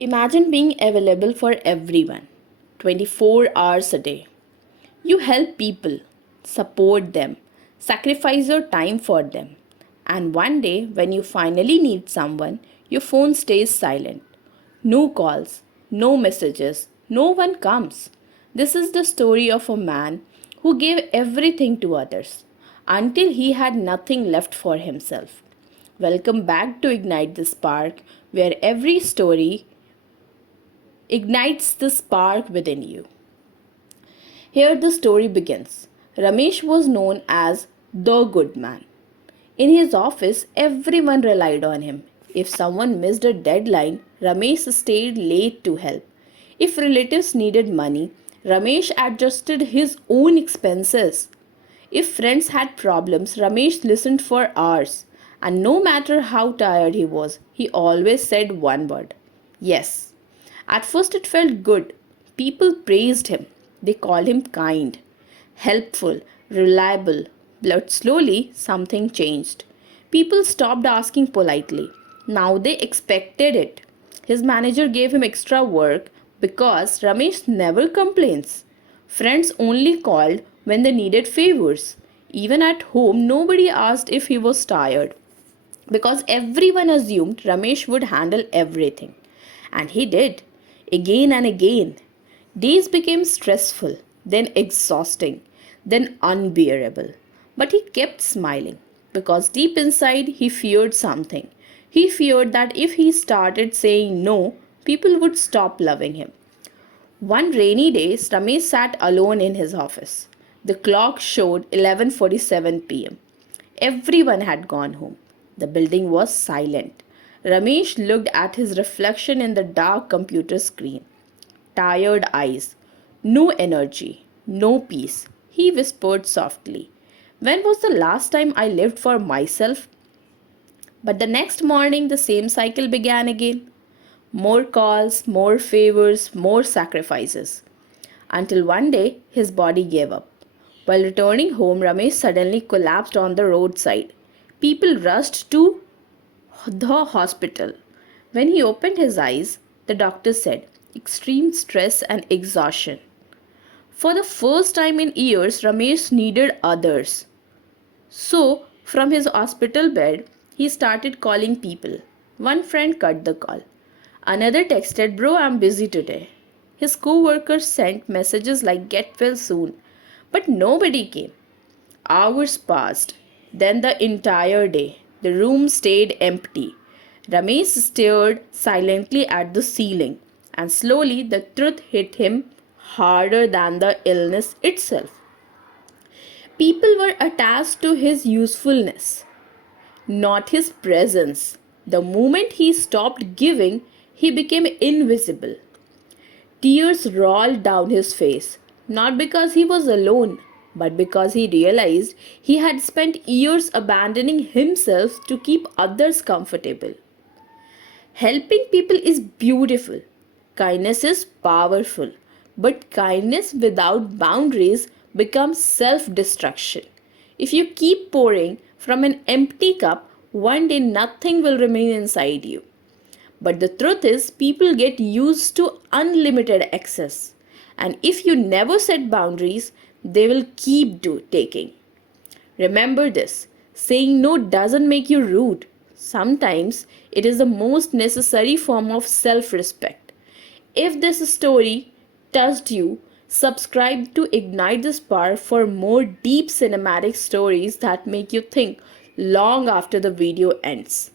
Imagine being available for everyone 24 hours a day. You help people, support them, sacrifice your time for them. And one day, when you finally need someone, your phone stays silent. No calls, no messages, no one comes. This is the story of a man who gave everything to others until he had nothing left for himself. Welcome back to Ignite the Spark, where every story ignites the spark within you. Here the story begins. Ramesh was known as the good man. In his office, everyone relied on him. If someone missed a deadline, Ramesh stayed late to help. If relatives needed money, Ramesh adjusted his own expenses. If friends had problems, Ramesh listened for hours. And no matter how tired he was, he always said one word: yes. At first, it felt good. People praised him. They called him kind, helpful, reliable. But slowly, something changed. People stopped asking politely. Now they expected it. His manager gave him extra work because Ramesh never complains. Friends only called when they needed favors. Even at home, nobody asked if he was tired because everyone assumed Ramesh would handle everything. And he did, again and again. Days became stressful, then exhausting, then unbearable. But he kept smiling because deep inside he feared something. He feared that if he started saying no, people would stop loving him. One rainy day, Ramesh sat alone in his office. The clock showed 11:47 p.m. Everyone had gone home. The building was silent. Ramesh looked at his reflection in the dark computer screen. Tired eyes, no energy, no peace. He whispered softly, "When was the last time I lived for myself?" But the next morning, the same cycle began again. More calls, more favors, more sacrifices. Until one day, his body gave up. While returning home, Ramesh suddenly collapsed on the roadside. People rushed to the hospital. When he opened his eyes, the doctor said, "Extreme stress and exhaustion." For the first time in years, Ramesh needed others. So, from his hospital bed, he started calling people. One friend cut the call. Another texted, "Bro, I'm busy today." His co workers sent messages like, "Get well soon." But nobody came. Hours passed, then the entire day. The room stayed empty. Ramesh stared silently at the ceiling, and slowly the truth hit him harder than the illness itself. People were attached to his usefulness, not his presence. The moment he stopped giving, he became invisible. Tears rolled down his face, not because he was alone, but because he realized he had spent years abandoning himself to keep others comfortable. Helping people is beautiful. Kindness is powerful. But kindness without boundaries becomes self destruction. If you keep pouring from an empty cup, one day nothing will remain inside you. But the truth is, people get used to unlimited access. And if you never set boundaries, they will keep taking. Remember this: saying no doesn't make you rude. Sometimes it is the most necessary form of self respect. If this story touched you, subscribe to Ignite the Spark for more deep cinematic stories that make you think long after the video ends.